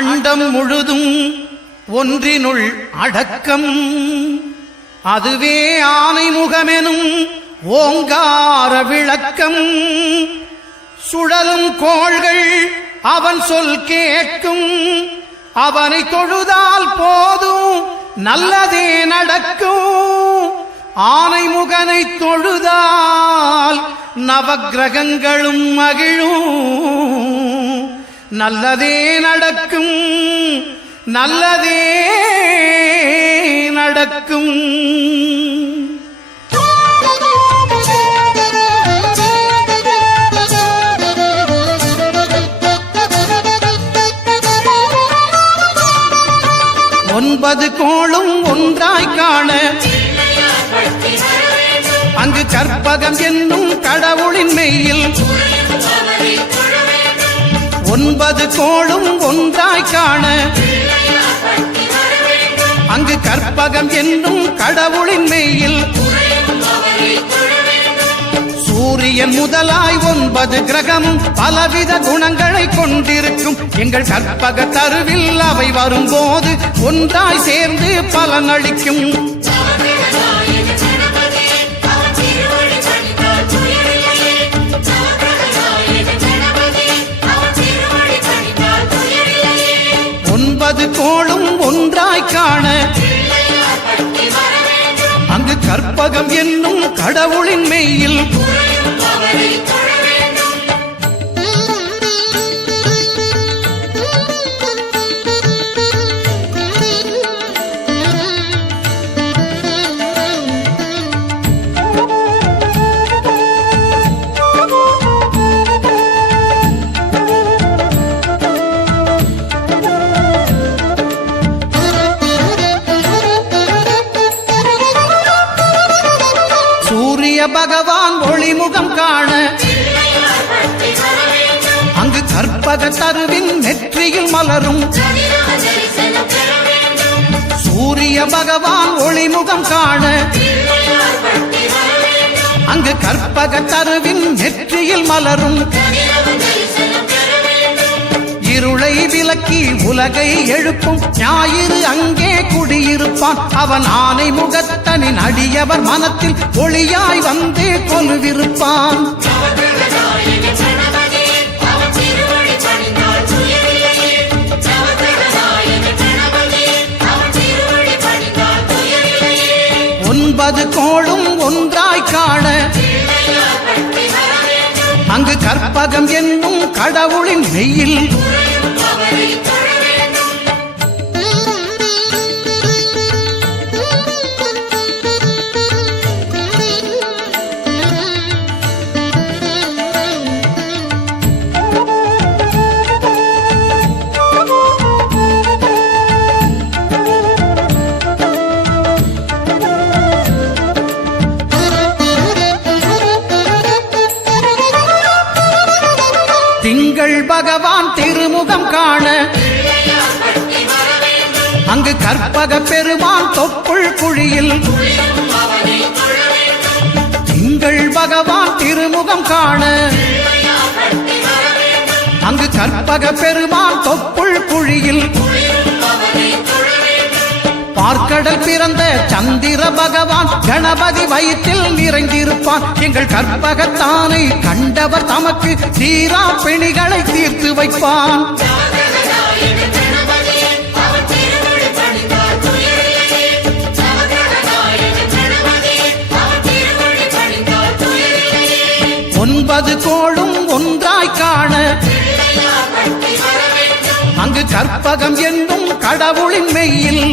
அண்டம் முழுதும் ஒன்றினுள் அடக்கம். அதுவே ஆனைமுகமெனும் ஓங்கார விளக்கம். சுழலும் கோள்கள் அவன் சொல் கேட்கும். அவனை தொழுதால் போதும் நல்லதே நடக்கும். ஆனைமுகனை தொழுதால் நவக்கிரகங்களும் மகிழும். நல்லதே நடக்கும், நல்லதே நடக்கும். ஒன்பது கோளும் ஒன்றாய் காண அங்கு கற்பகம் என்னும் கடவுளின் மெய்யில். ஒன்பது கோளும் ஒன்றாய் காண அங்கு கற்பகம் என்னும் கடவுளின் மெய்யில். சூரியன் முதலாய் 9 கிரகமும் பலவித குணங்களை கொண்டிருக்கும். எங்கள் கற்பக தருவில் அவை வரும்போது ஒன்றாய் சேர்ந்து பலனளிக்கும். ஒன்பது கோளும் ஒன்றாய் காண அங்கு கற்பகம் என்னும் கடவுளின் மெய்யில். பகவான் ஒளிமுகம் காண அங்கு கற்பக தருவின் நெற்றியில் மலரும். சூரிய பகவான் ஒளிமுகம் காண அங்கு கற்பக தருவின் நெற்றியில் மலரும். இருளை விலக்கி உலகை எழுப்பும் ஞாயிறு அங்கே குடியிருப்பான். அவன் ஆனை முகத்தனின் அடியவர் மனத்தில் ஒளியாய் வந்து கொலுவிருப்பான். ஒன்பது கோளும் ஒன்றாய் காண அங்கு கற்பகம் என்னும் கடவுளின் மெய்யில். திங்கள் பகவான் திருமுகம் காண அங்கு கற்பக பெருமான் தொப்புள் குழியில். திங்கள் பகவான் திருமுகம் காண அங்கு கற்பக பெருமான் தொப்புள் குழியில். பார்க்கடல் பிறந்த சந்திர பகவான் கணபதி வயிற்றில் நிறைந்திருப்பான். எங்கள் கற்பகத்தானை கண்டவர் தமக்கு தீரா பிணிகளை தீர்த்து வைப்பான். ஒன்பது கோளும் ஒன்றாய் காண அங்கு கற்பகம் என்னும் கடவுளின் மெய்யில்.